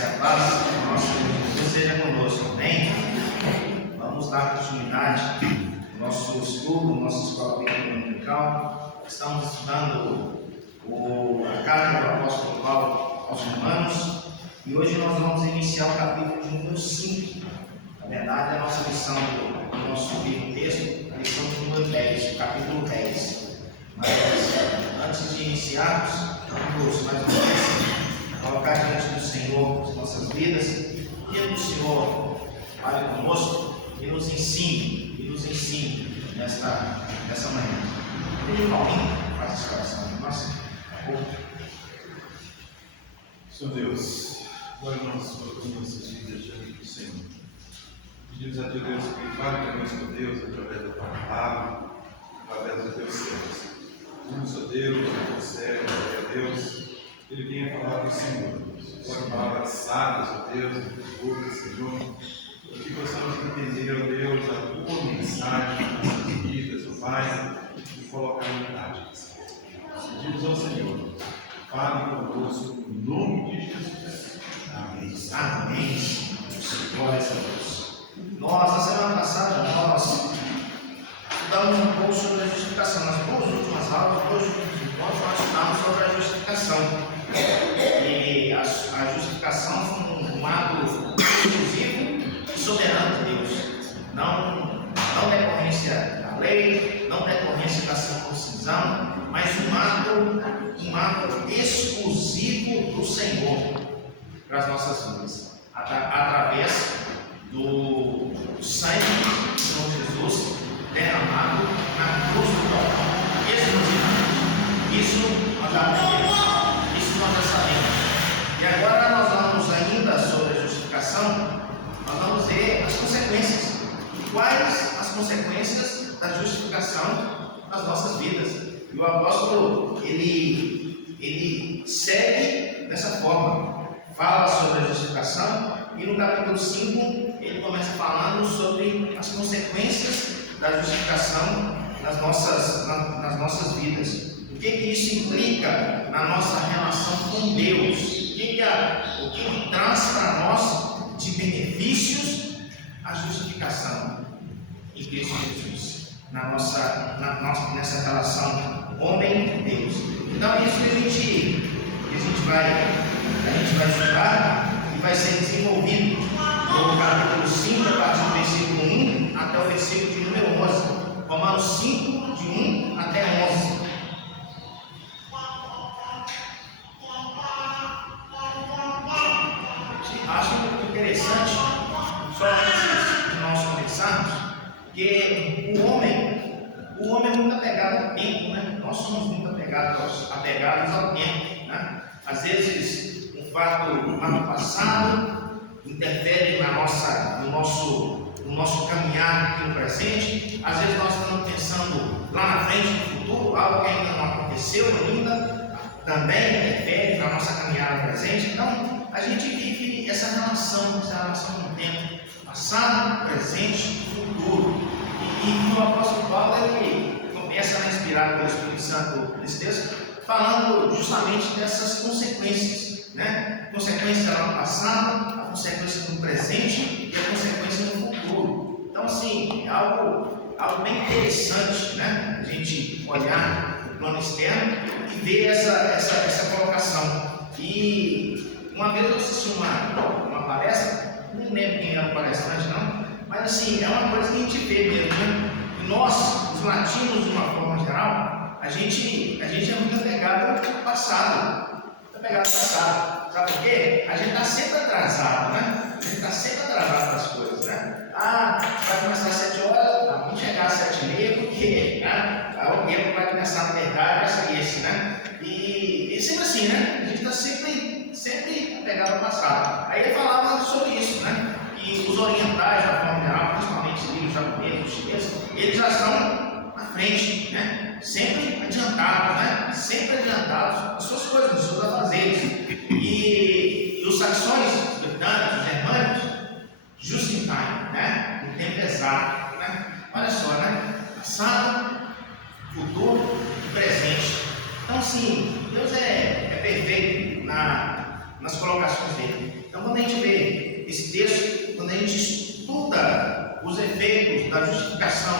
graça e a paz do nosso Senhor Jesus seja conosco, amém? Vamos dar continuidade ao nosso estudo, nossa escola bíblica dominical. Estamos estudando a carta do apóstolo Paulo aos Romanos e hoje nós vamos iniciar o capítulo de número 5. Na verdade, a nossa lição do nosso livro texto, a lição de número 10, o capítulo 10. Mas antes de iniciarmos, vamos mais uma vez colocar diante do Senhor as nossas vidas, e que o Senhor fale conosco e nos ensine nessa manhã. Pedro Paulinho, faz essa oração. Nossa, Senhor Deus, agora nós colocamos nossas vidas diante do Senhor. Pedimos a Teu Deus que fale conosco, Deus, através da Tua palavra, através dos Teus servos. Pedimos a Deus, a Teu servo, a Deus, que Ele venha falar com o Senhor. Agora palavras sábias, ó Deus, a Tua boca, Senhor, para que possamos entender, ó Deus, a Tua mensagem nas nossas vidas, ó Pai, e colocar em prática. Pedimos ao Senhor, fale conosco, em nome de Jesus. amém. Amém. Glória a Deus. Nós, na semana passada, nós estudamos um pouco sobre a justificação. Nas duas últimas aulas, dois últimos encontros, nós estudamos sobre a justificação. E a justificação foi um ato exclusivo e soberano de Deus. Não decorrência da lei, não decorrência da circuncisão, mas um ato exclusivo do Senhor para as nossas vidas, através do sangue de Senhor Jesus derramado na cruz do Calvário, exclusivamente. Isso nós já aprendemos, isso nós já sabemos. E agora nós vamos ainda sobre a justificação, nós vamos ver as consequências. Quais as consequências da justificação nas nossas vidas? E o apóstolo, ele segue dessa forma, fala sobre a justificação, e no capítulo 5 ele começa falando sobre as consequências da justificação nas nossas vidas. O que isso implica na nossa relação com Deus? O que traz para nós de benefícios a justificação em Cristo Jesus, nessa relação homem-Deus. Então, isso que a gente vai estudar e vai ser desenvolvido no capítulo 5, a partir do versículo 1 até o versículo de número 11. Romanos 5, de 1 até 11. Acho interessante, só antes de nós começarmos, que o homem é muito apegado ao tempo, né? Nós somos muito apegados ao tempo, né? Às vezes, um fato passado interfere no nosso caminhar aqui no presente. Às vezes nós estamos pensando lá na frente, no futuro, algo que ainda não aconteceu ainda, também interfere na nossa caminhada presente. Então, a gente vive essa relação no tempo, passado, presente, futuro. E o apóstolo Paulo, ele começa, inspirado pelo Espírito Santo nesse texto, falando justamente dessas consequências, né? Consequência lá no passado, a consequência no presente e a consequência no futuro. Então, assim, é algo bem interessante, né? A gente olhar no plano externo e ver essa colocação. E uma vez eu assisti uma palestra, não lembro quem era o palestrante, não, mas assim, é uma coisa que a gente vê mesmo, né? E nós, os latinos, de uma forma geral, a gente é muito apegado ao passado. Sabe por quê? A gente está sempre atrasado, né? A gente está sempre atrasado para as coisas, né? Vai começar às 7 horas, vamos chegar às 7h30, porque o tempo vai começar na verdade, vai ser esse, né? E sempre assim, né? A gente está sempre apegado ao passado. Aí ele falava sobre isso, né? E os orientais, da forma geral, principalmente os japoneses, os chineses, eles já estão na frente, né? Sempre adiantados nas suas coisas, nos seus afazeres. E os saxões, os britânicos, os germânicos, just in time, né? No tempo exato, né? Olha só, né? Passado, futuro e presente. Então, assim, Deus é perfeito nas colocações dele. Então, quando da justificação,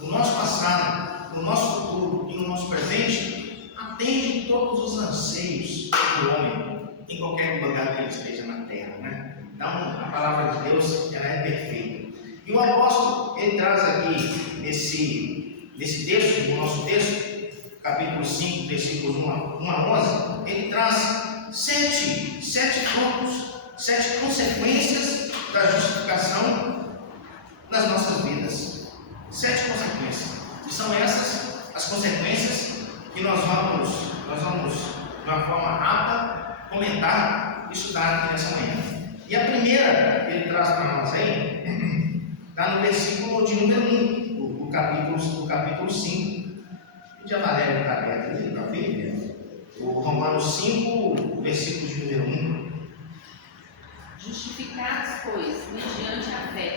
no nosso passado, no nosso futuro e no nosso presente, atende todos os anseios do homem, em qualquer lugar que ele esteja na terra, né? Então, a palavra de Deus, ela é perfeita. E o apóstolo, ele traz aqui, nesse texto, no nosso texto, capítulo 5, versículos 1 a 11, ele traz sete pontos, 7 consequências da justificação nas nossas vidas. 7 consequências. E são essas as consequências que nós vamos de uma forma rápida, comentar e estudar aqui nessa manhã. E a primeira que ele traz para nós aí, está no versículo de número 1, do capítulo 5. O dia Valério está aberto ali para ver, o Romanos 5, versículo de número 1. Justificados, pois, mediante a fé,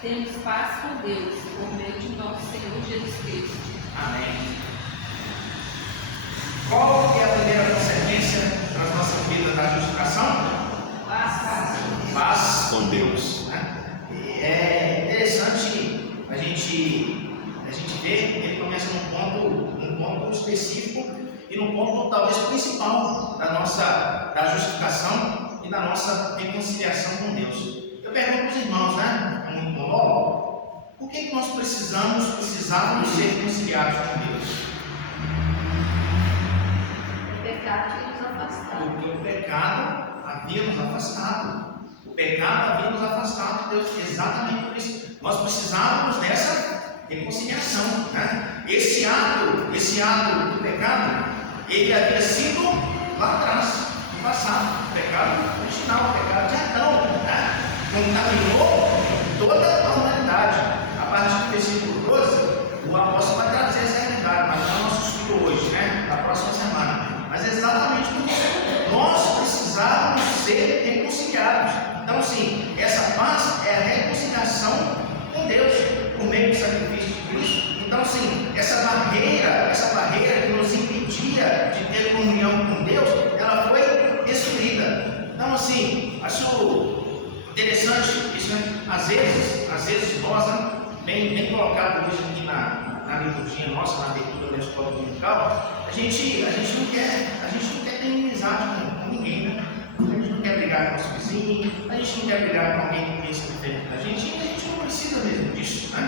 temos paz com Deus, por meio de nosso Senhor Jesus Cristo. Amém. Qual que é a primeira consequência das nossas vidas da justificação? Paz com Deus. Né? É interessante a gente ver que ele começa num ponto específico e num ponto talvez principal da justificação e da nossa reconciliação com Deus. Eu pergunto para os irmãos, né? É muito bom. Por que nós precisávamos ser reconciliados com Deus? O pecado que nos afastava. Porque o pecado havia nos afastado. O pecado havia nos afastado de Deus. Exatamente por isso. Nós precisávamos dessa reconciliação. Né? Esse ato do pecado, ele havia sido lá atrás, no passado. O pecado original, o pecado de Adão. Né? Contaminou toda a humanidade. A partir do versículo 12, o apóstolo vai trazer essa realidade, mas não é o nosso estudo hoje, né? Na próxima semana. Mas exatamente por isso, nós precisávamos ser reconciliados. Então, assim, essa paz é a reconciliação com Deus, por meio do sacrifício de Cristo. Então, assim, essa barreira que nos impedia de ter comunhão com Deus, ela foi destruída. Então, assim, acho interessante isso, né? Às vezes nós, né, bem colocado hoje aqui na liturgia nossa, na abertura da escola dominical, a gente não quer ter inimizade com ninguém, né? A gente não quer brigar com o nosso vizinho, a gente não quer brigar com alguém que pensa diferente da gente, e a gente não precisa mesmo disso, né?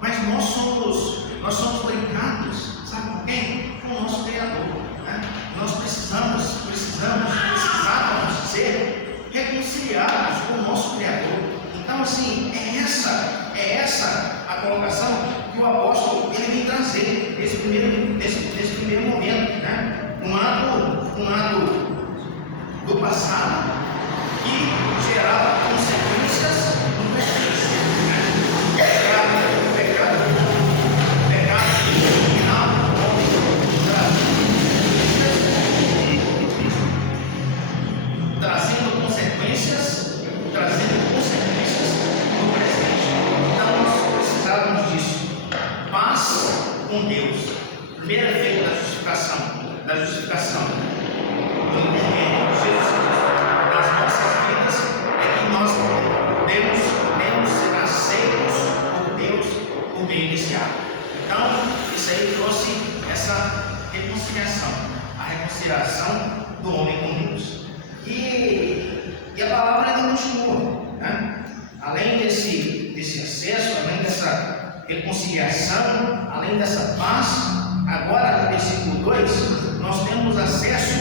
Mas nós somos brincados, sabe com quem? Com o nosso Criador, né? Nós precisávamos ser reconciliados com o nosso Criador. Então, assim, é essa a colocação que o apóstolo ele vem trazer nesse primeiro momento, né? Um lado do passado que gerava consequências no presente, né? Pecado original, trazendo consequências no presente. Então nós precisávamos disso. Paz com Deus. Primeiro efeito da justificação. Do intermédio de Jesus Cristo nas nossas vidas é que nós podemos ser aceitos por Deus por meio desse ato. Então, isso aí trouxe essa reconciliação, a reconciliação do homem com Deus. E a palavra ainda continua, né? Além desse acesso, além dessa reconciliação, além dessa paz, agora no versículo 2, nós temos acesso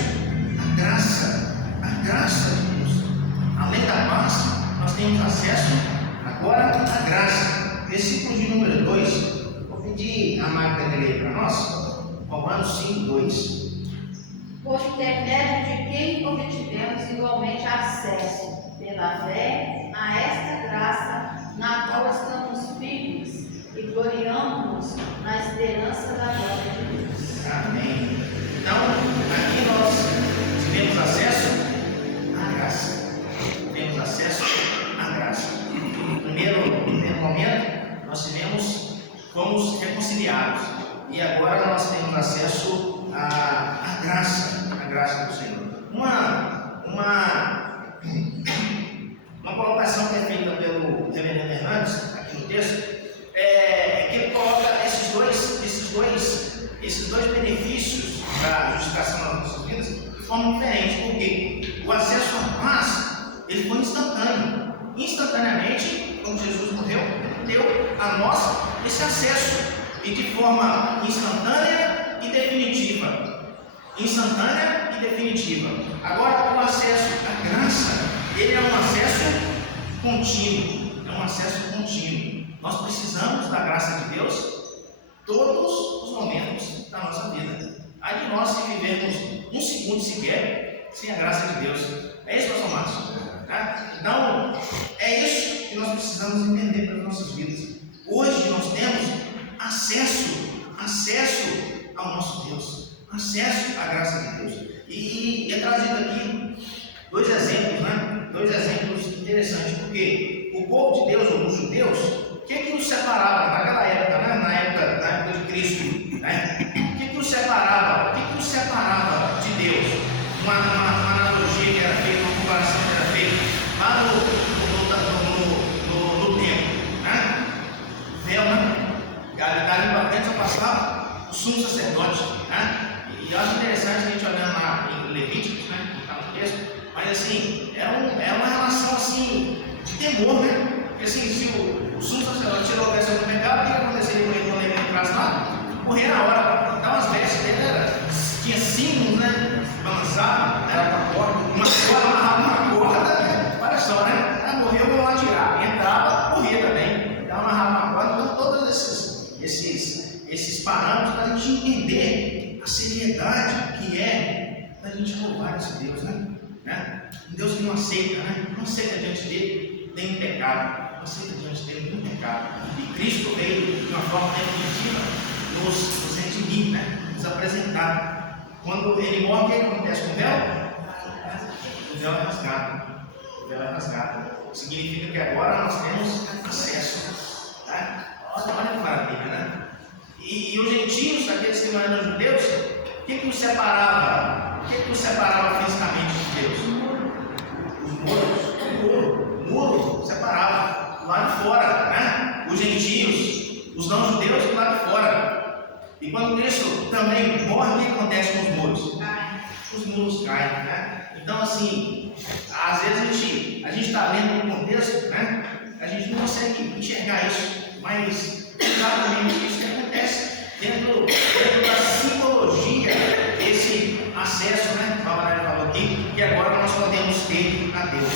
à graça de Deus. Além da paz, nós temos acesso agora à graça. Versículo de número 2, vou pedir a Marta de ler para nós, Romanos 5, 2. Por intermédio de quem obtivemos igualmente acesso, pela fé, a esta graça, na qual estamos firmes e gloriamos-nos na esperança da glória de Deus. Amém. Então, aqui nós tivemos acesso à graça. Temos acesso à graça. No primeiro momento, nós fomos reconciliados. E agora nós temos acesso à graça do Senhor. Uma colocação que é feita pelo reverendo Hernandes, aqui no texto, ele foi instantâneo. Instantaneamente, quando Jesus morreu, ele deu a nós esse acesso, e de forma instantânea e definitiva. Instantânea e definitiva. Agora, o acesso à graça, ele é um acesso contínuo. É um acesso contínuo. Nós precisamos da graça de Deus todos os momentos da nossa vida. Há de nós se vivermos um segundo sequer sem a graça de Deus. É isso, pastor Márcio? Então, é isso que nós precisamos entender para as nossas vidas. Hoje nós temos acesso ao nosso Deus, acesso à graça de Deus. E é trazido aqui dois exemplos, né? Dois exemplos interessantes, porque o povo de Deus, ou os judeus, o que os separava naquela época, né? na época de Cristo, né? O que os separava? O que os separava de Deus? Uma analogia que era feita, uma comparação que era feita lá no templo, né? Véu, né? Ali para frente só passava o sumo sacerdote, né? E eu acho interessante a gente olhando lá em Levíticos, né? Que está no texto, mas assim, é uma relação assim de temor, né? Porque assim, se o sumo sacerdote tirou a versão do pecado, o que aconteceria com ele quando ele entrasse lá? Morrer na hora. Então as vestes dele tinha símbolos, né? Balançado, né? Uma corda, amarrava uma corda, né? Olha só, né? Ah, morreu, vamos lá tirar. Entrava, morria também. Então amarrava uma corda. Então todos esses parâmetros para a gente entender a seriedade que é da gente louvar esse Deus, né? Um Deus que não aceita, né? Não aceita diante dele nenhum pecado. Não aceita diante dele nenhum pecado. E Cristo veio de uma forma definitiva nos redimir, né? Nos apresentar. Quando ele morre, o que acontece com o véu? O véu é rasgado. O véu é rasgado. Significa que agora nós temos acesso. Tá? Olha que maravilha, né? E os gentios, aqueles que não eram judeus, o que os separava? O que os separava fisicamente de Deus? Os muros. O muro separava do lado de fora, né? Os gentios, os não judeus do lado de fora. E quando Cristo também morre, o que acontece com os muros? Os muros caem, né? Então, assim, às vezes a gente está lendo um contexto, né? A gente não consegue enxergar isso, mas exatamente isso que acontece dentro da simbologia desse acesso, né? A Valéria falou aqui, que agora nós podemos ter a Deus.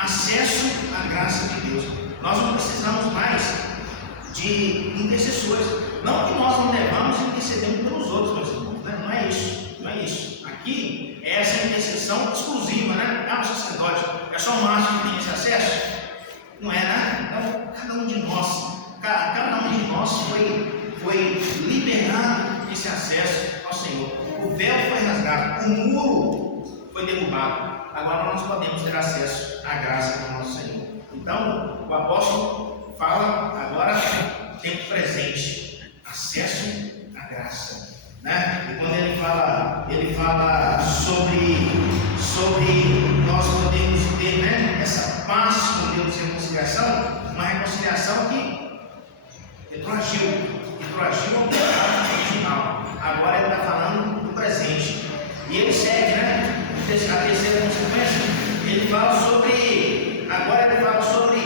Acesso à graça de Deus. Nós não precisamos mais de intercessores. Não que nós não devamos e intercedemos pelos outros, meus irmãos, né? Não é isso, não é isso. Aqui é essa intercessão exclusiva, né? Ah, o sacerdote, é só o Márcio que tem esse acesso? Não é, né? Então, cada um de nós foi liberado esse acesso ao Senhor. O véu foi rasgado, o muro foi derrubado. Agora nós podemos ter acesso à graça do nosso Senhor. Então, o apóstolo fala agora tempo presente, acesso à graça, né? E quando ele fala sobre nós podemos ter, né, essa paz com Deus e reconciliação, uma reconciliação que retroagiu ao pecado original. Agora ele está falando do presente. E ele segue, né? A terceira consequência, agora ele fala sobre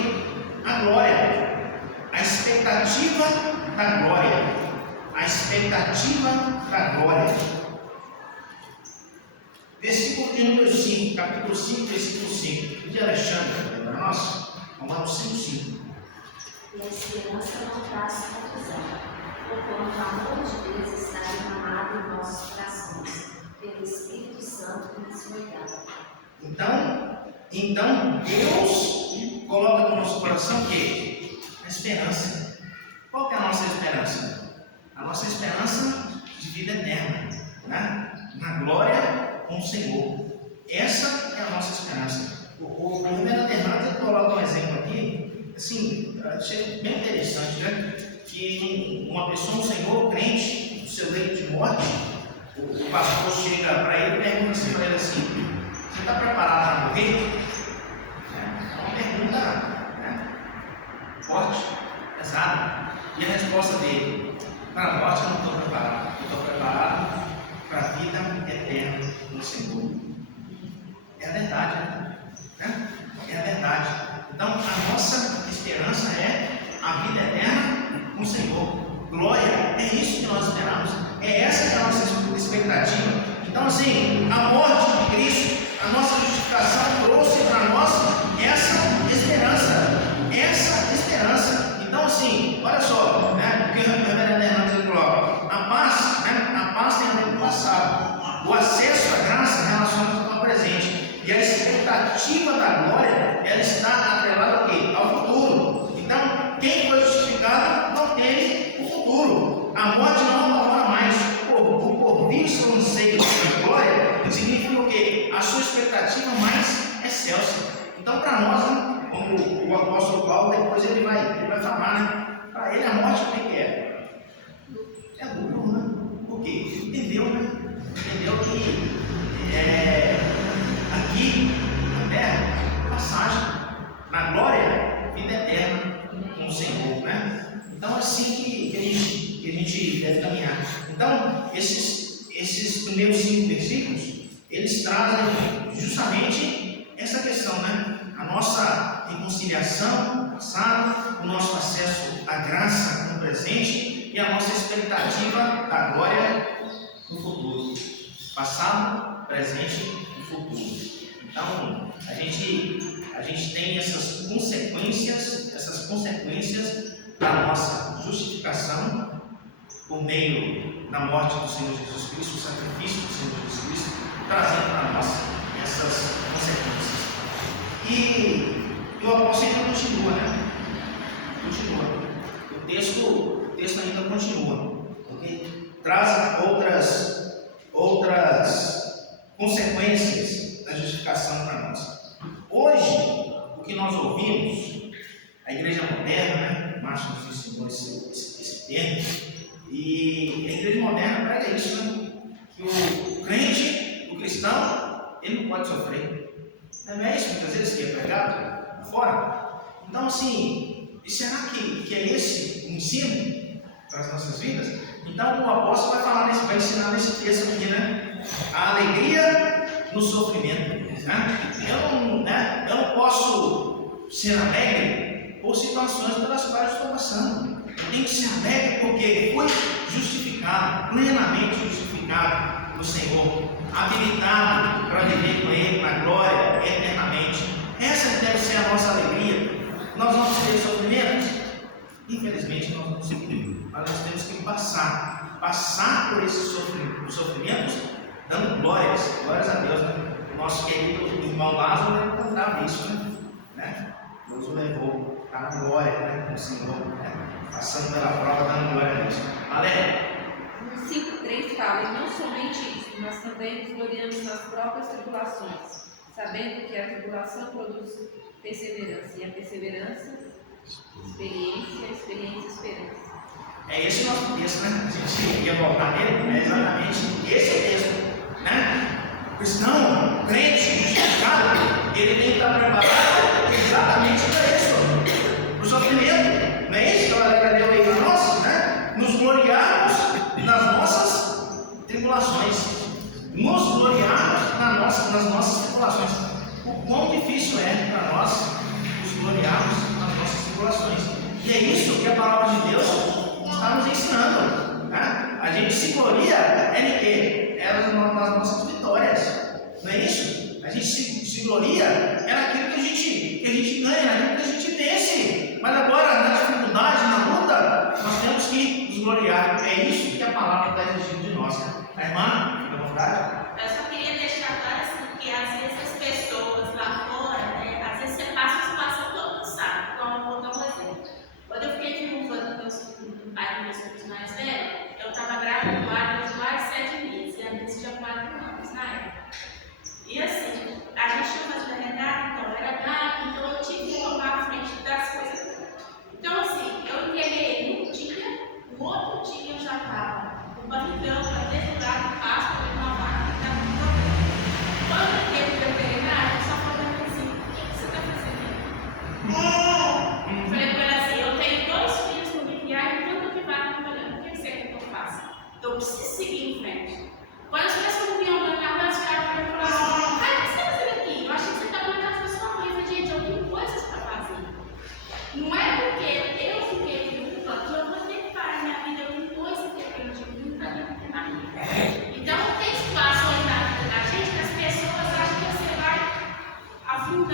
a glória, a expectativa da glória. A expectativa da glória. Versículo de número 5, capítulo 5, versículo 5. De Alexandre, para nós, Romanos 5:5. E a esperança não traz confusão, porquanto o amor de Deus está derramado em nossos corações, pelo Espírito Santo que nos foi dado. Então Deus coloca no nosso coração o quê? A esperança. Qual que é a nossa esperança? A nossa esperança de vida eterna, né? Na glória com o Senhor. Essa é a nossa esperança. O Reverendo Hernandes coloca um exemplo aqui, assim, achei bem interessante, né? Que uma pessoa no Senhor, crente, no seu leito de morte, o pastor chega para ele e pergunta assim para ele assim: você está preparado para morrer? É uma pergunta, né, forte, pesada. E a resposta dele: para a morte eu não estou preparado, eu estou preparado para a vida eterna no Senhor. É a verdade, né? É a nossa esperança é a vida eterna com o Senhor. Glória, é isso que nós esperamos. É essa que é a nossa expectativa. Então, assim, a morte de Cristo, a nossa justificação trouxe para nós essa esperança. Essa esperança. Então, assim, olha só, né? O que o reverendo Hernandes coloca. A paz, né? A paz tem a ver com o passado. O acesso à graça relaciona com o presente. E a expectativa da glória, ela está atrelada ao quê? Ao futuro. Então, quem foi justificado não teve o futuro. A morte não demora mais. O porvir seu anseio da glória significa o quê? A sua expectativa mais excelsa. Então, para nós, né, como o apóstolo Paulo, depois ele vai falar, né? Para ele a morte o que é? É lucro, né? Por quê? Entendeu, né? Entendeu que aqui na terra, passagem, na glória, vida eterna com o Senhor, né? Então, assim que a gente deve caminhar. Então, esses primeiros 5 versículos, eles trazem justamente essa questão, né? A nossa reconciliação no passado, o nosso acesso à graça no presente e a nossa expectativa da glória no futuro. Passado, presente e futuro. Então, a gente tem essas consequências da nossa justificação por meio da morte do Senhor Jesus Cristo, o sacrifício do Senhor Jesus Cristo, trazendo para nós essas consequências. E o apóstolo ainda continua, né? Continua. O texto ainda continua. Okay? Traz outras consequências da justificação para nós. Hoje, o que nós ouvimos, a igreja moderna, né? O Márcio nos ensinou esse termo, e a igreja moderna prega isso, né? Que o crente, o cristão, ele não pode sofrer. Não é isso muitas vezes que é pregado fora? Então, assim, será que é esse o ensino para as nossas vidas? Então, o apóstolo vai ensinar nesse texto aqui, né? A alegria no sofrimento. Né? Eu não posso ser alegre por situações pelas quais estou passando. Eu tenho que ser alegre porque fui justificado, plenamente justificado no Senhor, habilitado para viver com Ele na glória eternamente. Essa deve ser a nossa alegria. Nós vamos ter sofrimentos? Infelizmente nós não conseguimos, mas nós temos que passar por esses sofrimentos, dando glórias a Deus, né? O nosso querido irmão Lázaro cantava isso, né? Deus o levou, está na glória, né? Com o Senhor, né? Passando pela prova, dando glória a Deus. Amém? No 5,3 fala, e não somente isso, mas também nos gloriamos nas próprias tribulações, sabendo que a tribulação produz perseverança, e a perseverança, experiência, esperança. É esse o nosso texto, né? A gente ia voltar nele, é exatamente esse o texto, né? O cristão, crente, justificado, ele tem que estar preparado exatamente para isso, para o sofrimento. Não é isso que a galera deu aí para nós, né? Nos gloriarmos nas nossas tribulações. Nos gloriarmos nas nossas tribulações. O quão difícil é para nós nos gloriarmos nas nossas tribulações. E é isso que a palavra de Deus está nos ensinando. Né? A gente se gloria em quê? Nas nossas vitórias. Não é isso? A gente se gloria é naquilo que a gente ganha, naquilo que a gente vence. Mas agora, na dificuldade, na luta, nós temos que nos gloriar. É isso que a palavra está exigindo de nós. A irmã, fica à vontade. Eu só queria deixar claro assim, que às vezes as pessoas lá fora, né, às vezes você passa uma situação todo mundo sabe. Então, vou dar um exemplo. Quando eu fiquei viúva do pai dos meus filhos mais velhos, eu estava grávida do pai de mais 7 meses, e a Alice já 4 anos na época. E assim, a gente tinha uma maternidade, então era grávida, então eu tive que tomar a frente das coisas. Então, assim, eu enterrei num dia, no outro dia eu já estava no barrigão, para deslugar no pasto, para uma vaca que estava no problema. Quando eu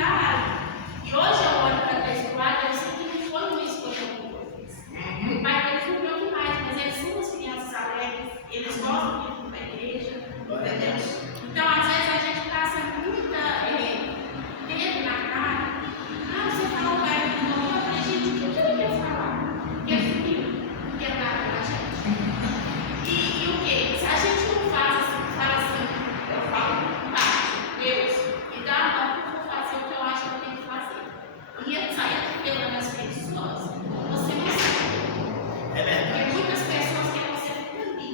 parado. E hoje eu olho para trás do lado, eu sei que não foi uma escolha que eu fiz. O pai deles não deu demais, mas eles são as crianças alegres, eles gostam de ir para a igreja, entendeu? Então, às vezes, a gente passa muita medo na cara. Ah, você falou para ele, não, eu falei, gente, o que ele quer falar? Porque ele não quer nada da gente. E o que? Se a gente não faz assim, fala assim, eu falo, Deus, me dá a mão que eu vou fazer o que eu acho que eu tenho que fazer. E sair atropelando as pessoas, você não sabe. É verdade. Porque muitas pessoas querem você ali.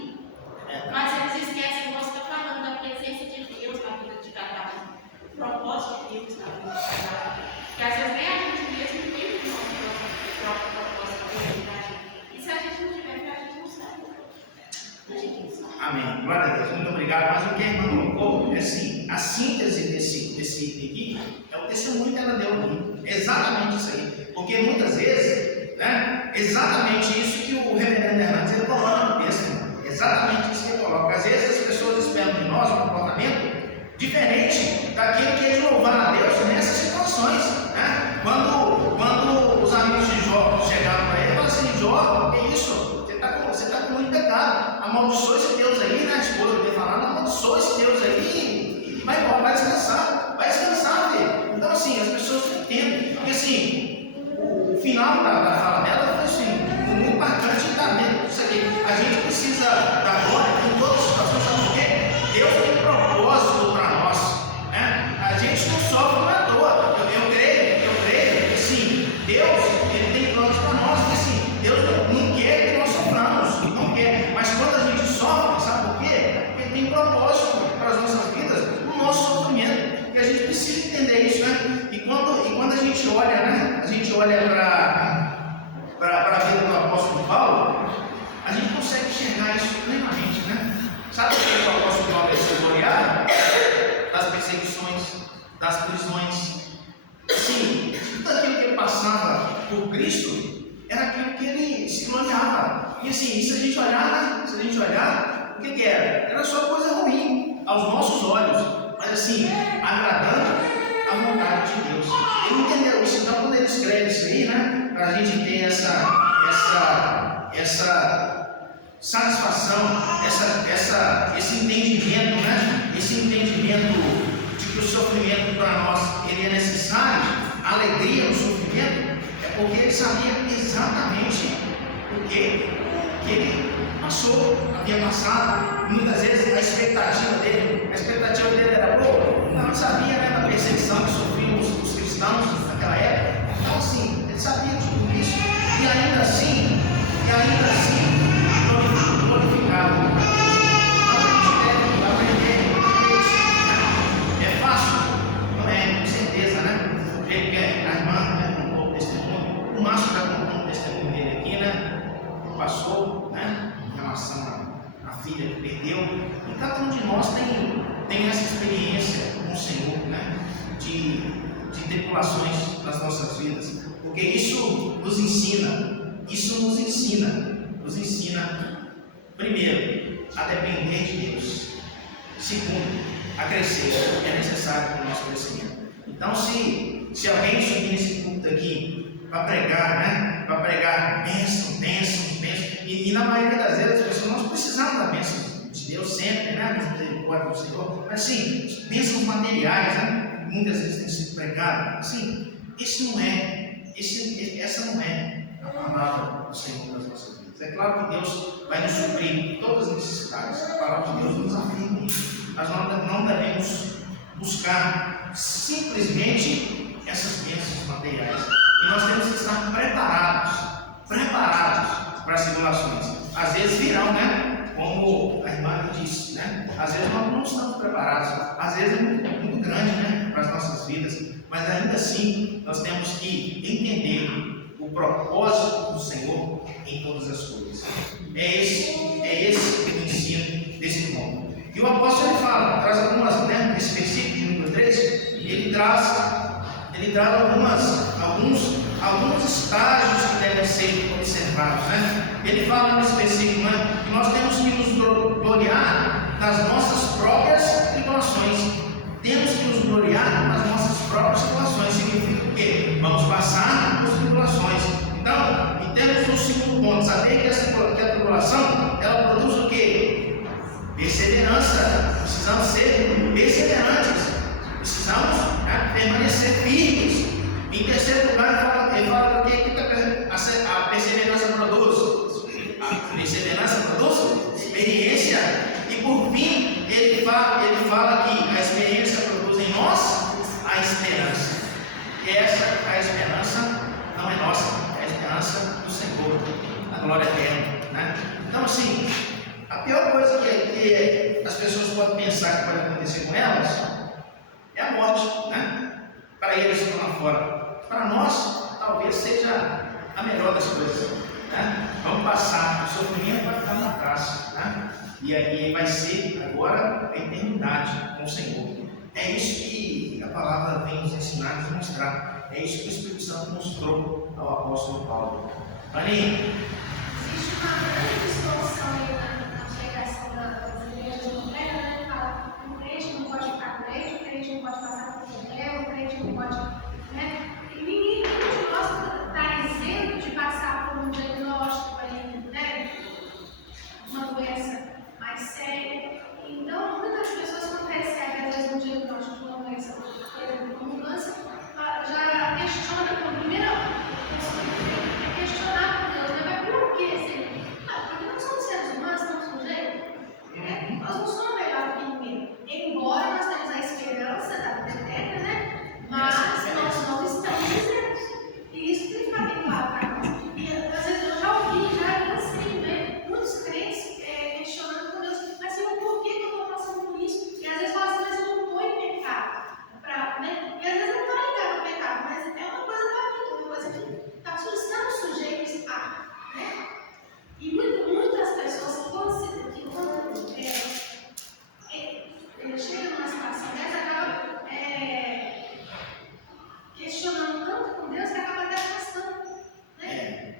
Mas eles esquecem que você está falando da presença de Deus na vida de cada um. O propósito de Deus na vida de cada um. Porque às vezes nem a gente mesmo tem o nosso próprio propósito na vida da gente. E se a gente não tiver fé, a gente não sabe. A gente não sabe. Amém. Glória a Deus. Muito obrigado. Mas o que a irmã colocou é assim, a síntese desse item aqui é o testemunho que ela deu aqui. É exatamente isso aí. Porque muitas vezes, né, exatamente isso que o reverendo Hernandes ele coloca no texto, irmão. Exatamente isso que ele coloca. Às vezes as pessoas esperam de nós um comportamento diferente daquilo que é de louvar a Deus nessas situações. Né? Quando os amigos de Jó chegaram para ele e falaram assim, Jó, que isso? Você está com muito pecado. Amaldiçoa esse Deus aí, né? A esposa dele falando, amaldiçoa esse Deus aí e vai embora, vai descansar, filho. Então assim, as pessoas não entendem. Porque assim, o final da fala dela foi assim, muito marcante e está dentro disso aqui. A gente precisa da glória em todas as situações, sabe por quê? Deus tem propósito para nós. Né? A gente não sofre à toa. Eu creio que sim, Deus ele tem planos para nós, porque assim, Deus não quer que nós soframos, não quer. Mas quando a gente sofre, sabe por quê? Porque tem propósito para as nossas vidas, o nosso sofrimento. E a gente precisa entender isso, né? E quando a gente olha, né? A gente olha para a vida do apóstolo Paulo, a gente consegue enxergar isso plenamente, né? Sabe por que o apóstolo Paulo se gloriava? Das perseguições, das prisões. Sim, tudo aquilo que ele passava por Cristo era aquilo que ele se gloriava. E assim, se a gente olhar, o que era? Era só coisa ruim aos nossos olhos, mas assim, agradando a vontade de Deus. Ele entendeu isso, então quando ele escreve isso aí, né, para a gente ter essa satisfação, esse entendimento, né, esse entendimento de que o sofrimento para nós ele é necessário, a alegria no sofrimento, é porque ele sabia exatamente o que ele havia passado. Muitas vezes a expectativa dele era boa, não sabia, né, da perseguição que sofriam os cristãos naquela época. Então assim, ele sabia de tudo isso, e ainda assim glorificado. Então a gente deve aprender isso. É fácil? Não é, com certeza, né? O jeito que a irmã contou o testemunho, o Márcio já contou o testemunho dele aqui, né? Passou, né? Em relação à filha que perdeu. E cada um de nós tem essa experiência com o Senhor, né? De tribulações nas nossas vidas. Porque isso nos ensina, primeiro, a depender de Deus. Segundo, a crescer. É necessário para o nosso crescimento. Então, se alguém subir nesse culto aqui para pregar, né? Para pregar bênção, e na maioria das vezes as pessoas nós precisamos da bênção de Deus sempre, né? Misericórdia do Senhor. Mas sim, bênçãos materiais, né? Muitas vezes tem sido pregado. Assim, essa não é a palavra do Senhor nas nossas vidas. É claro que Deus vai nos suprir todas as necessidades. A palavra de Deus nos afirma isso. Mas nós não devemos buscar simplesmente essas bênçãos materiais. E nós temos que estar preparados para as tribulações. Às vezes virão, né? Como a irmã disse, né? Às vezes nós não estamos preparados. Às vezes é muito grande, né? Para as nossas vidas. Mas ainda assim, nós temos que entender o propósito do Senhor em todas as coisas. É esse o ensino desse irmão. E o apóstolo ele traz algumas, né? Nesse versículo de número 13, ele traz alguns estágios que devem ser observados, né? Ele fala nesse versículo, né, que nós temos que nos gloriar nas nossas próprias tribulações. Temos que nos gloriar nas nossas próprias tribulações. Significa o quê? Vamos passar por tribulações. Então, em termos do segundo ponto, saber que a tribulação, ela produz o quê? Perseverança. Precisamos ser perseverantes. Precisamos permanecer firmes. Em terceiro lugar, ele fala do que a perseverança produz. A perseverança produz experiência. E por fim, ele fala que a experiência produz em nós a esperança. E essa, a esperança, não é nossa, é a esperança do Senhor, a glória eterna. Né? Então, assim, a pior coisa que as pessoas podem pensar que pode acontecer com elas é a morte. Né? Para eles que estão lá fora. Para nós, talvez seja a melhor das coisas. Né? Vamos passar, o sofrimento vai ficar na praça. Né? E aí vai ser agora a eternidade com o Senhor. É isso que a palavra vem nos ensinar, nos mostrar. É isso que o Espírito Santo mostrou ao apóstolo Paulo. Marinha. Existe uma grande distorção aí na pregação das igrejas modernas, né? Que fala que o crente não pode ficar doente, o crente não pode passar por problema, o crente não pode. Né? E ninguém de nós está isento de passar por um diagnóstico aí, né? Uma doença mais séria. Então, muitas pessoas, quando recebem, às vezes, um diagnóstico de uma doença, por exemplo, como câncer, já questiona com a primeira pessoa que questionar por Deus, né? Mas por que, Senhor? Porque nós somos seres humanos, estamos sujeitos. Né? Nós não somos melhor que ninguém. Embora nós temos a esperança da vida eterna, né? Mas nós não estamos isentos. E isso tem que ficar bem claro para nós. E às vezes eu já ouvi, já cansei, né? Muitos crentes questionando com Deus, mas Senhor, por que eu estou passando por isso? E às vezes fala assim, mas eu não estou em pecado. Né? E às vezes não está ligado ao pecado, mas é uma coisa da vida, uma coisa que estamos sujeitos a. Né? E muitas pessoas que quando chegam numa situação dessa, acabam questionando tanto com Deus que acaba até afastando. Né?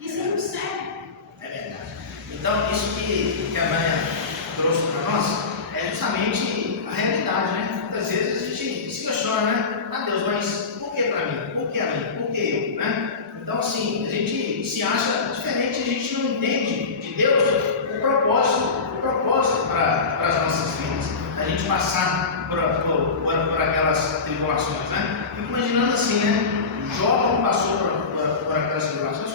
Isso não serve. É verdade. Então, isso que a Maria trouxe para nós é justamente a realidade, né? Muitas vezes a gente se questiona, né? Ah, Deus, mas por que para mim? Por que a mim? Por que eu? Né? Então, assim, a gente se acha diferente, a gente não entende de Deus o propósito para as nossas vidas. A gente passar por aquelas tribulações, né? Fico imaginando assim, né? Jó passou por aquelas tribulações,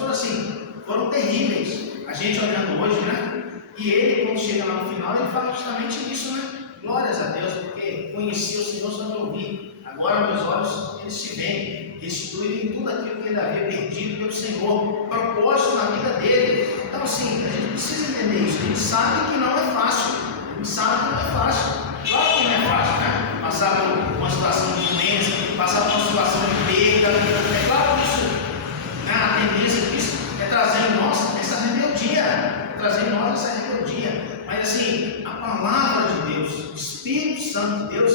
foram terríveis. A gente olhando hoje, né? E ele, quando chega lá no final, ele fala justamente isso, né? Glórias a Deus, porque conheci o Senhor só de ouvir. Agora meus olhos, eles se veem, restituíram tudo aquilo que ele havia perdido pelo Senhor, propósito na vida dele. Então, assim, a gente precisa entender isso. A gente sabe que não é fácil. A gente sabe que não é fácil. Claro que não é fácil, né? Passar por uma situação de doença, passar por uma situação de perda. É claro que isso, né? A tendência disso é trazer em nós essa rebeldia. Mas assim, a palavra de Deus, o Espírito Santo de Deus,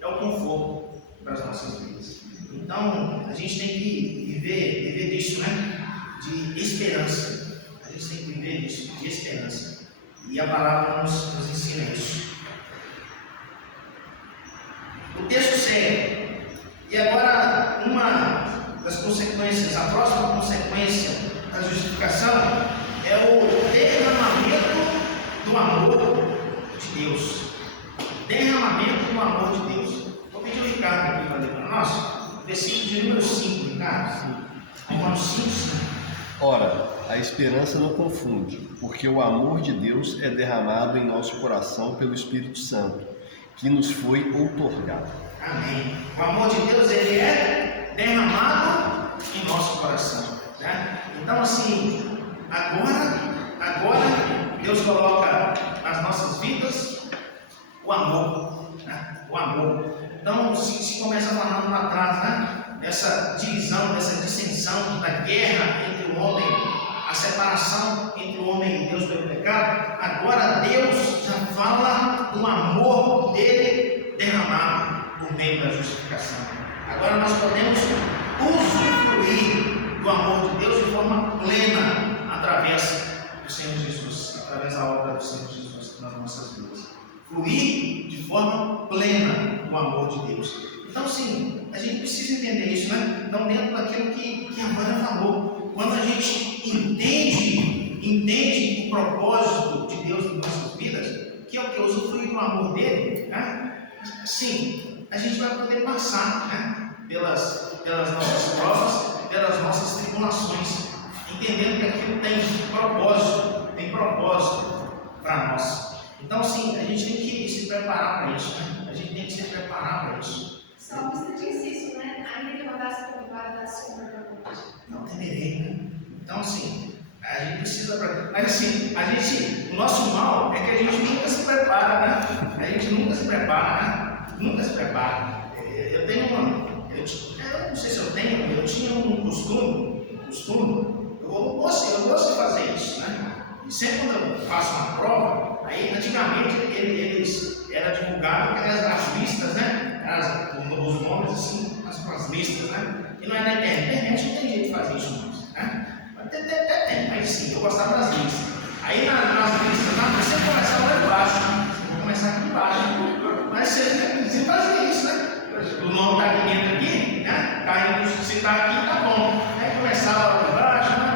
é o conforto para as nossas vidas. Então, a gente tem que viver disso, né? De esperança. A gente tem que viver disso, de esperança. E a palavra nos ensina isso. O texto segue. E agora, uma das consequências, a próxima consequência da justificação é o derramamento do amor de Deus. Derramamento do amor de Deus. Vou pedir o Ricardo aqui para ler para nós. Versículo de número 5, Ricardo. Romanos 5, 5. Ora, a esperança não confunde, porque o amor de Deus é derramado em nosso coração pelo Espírito Santo, que nos foi outorgado. Amém. O amor de Deus, ele é derramado em nosso coração. Né? Então, assim, agora Deus coloca nas nossas vidas o amor. Né? O amor. Então, se começa falando lá atrás, né? Dessa divisão, dessa dissensão, da guerra entre o homem, a separação entre o homem e Deus pelo pecado, agora Deus já fala do amor dele derramado por meio da justificação. Agora nós podemos usufruir do amor de Deus de forma plena através do Senhor Jesus, através da obra do Senhor Jesus nas nossas vidas. Fluir de forma plena o amor de Deus. Então, sim, a gente precisa entender isso, né? Então, dentro daquilo que a Vânia falou, quando a gente entende o propósito de Deus em nossas vidas, que é o que? Usufruir do amor dele, né? Sim, a gente vai poder passar, né? Pelas nossas provas, pelas nossas tribulações, entendendo que aquilo tem propósito para nós. Então, sim, a gente tem que se preparar para isso, né? A gente tem que se preparar para isso. O salmista diz isso, né? Ainda que eu andasse pelo vale da sombra da morte. Não temerei, né? Então, assim, a gente precisa. Mas, assim, o nosso mal é que a gente nunca se prepara, né? A gente nunca se prepara, né? Nunca se prepara. Eu tenho eu não sei se eu tinha um costume, eu gosto de fazer isso, né? E sempre quando eu faço uma prova, aí antigamente eles era divulgado as listas, né? Os nomes assim, as listas, né? E não é na internet, não tem jeito de fazer isso mais, né? Até tem, mas sim, eu gostava das listas. Aí nas listas, você começava lá embaixo, vou começar aqui embaixo, mas você fazia isso, né? O nome está aqui dentro aqui, né? Se está aqui, tá bom. Aí começava lá embaixo, né?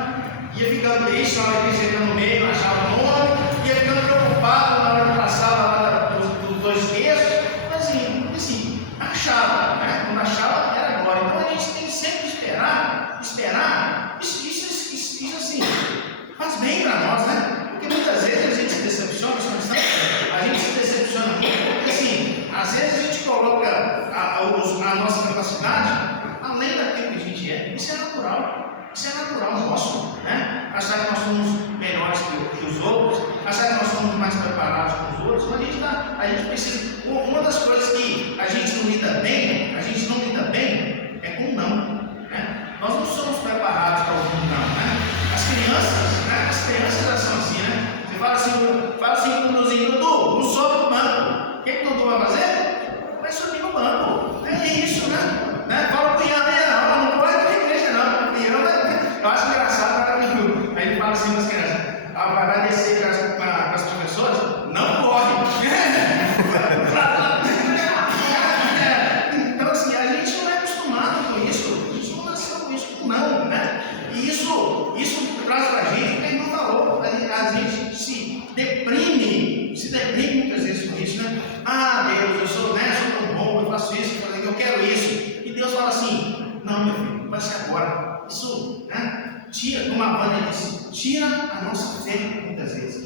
Ia ficando triste na hora que chegava no meio, não achava o nome, ia ficando preocupado na hora que passava lá dos 2 terços, mas assim, achava, né? Quando achava era agora. Então a gente tem que sempre esperar, isso assim, faz bem para nós, né? Porque muitas vezes a gente se decepciona, a gente se decepciona muito, porque assim, às vezes a gente coloca a nossa capacidade além daquilo que a gente é. Isso é natural nosso, né? Achar que nós somos melhores que os outros, achar que nós somos mais preparados que os outros. A gente precisa. Uma das coisas que a gente não lida bem é com não, né? Nós não somos preparados para ouvir não, né? As crianças já são assim, né? Você fala assim com o Duduzinho: Dudu, não sobe no banco. O que o Dudu vai fazer? Vai subir no banco. É isso, né? Fala pro Ian, não pode ir para a igreja, não. Eu acho engraçado, aí ele fala assim para as crianças: vai descer com as professoras? Não corre. Então, assim, a gente não é acostumado com isso, a gente não nasceu com isso, não, né? E isso traz para a gente o que ele não falou. A gente se deprime muitas vezes com isso, né? Deus, eu sou tão bom, eu faço isso, eu quero isso. E Deus fala assim: não, meu filho, vai ser agora. Isso, né? Tira, como a Vânia disse, tira a nossa fé muitas vezes.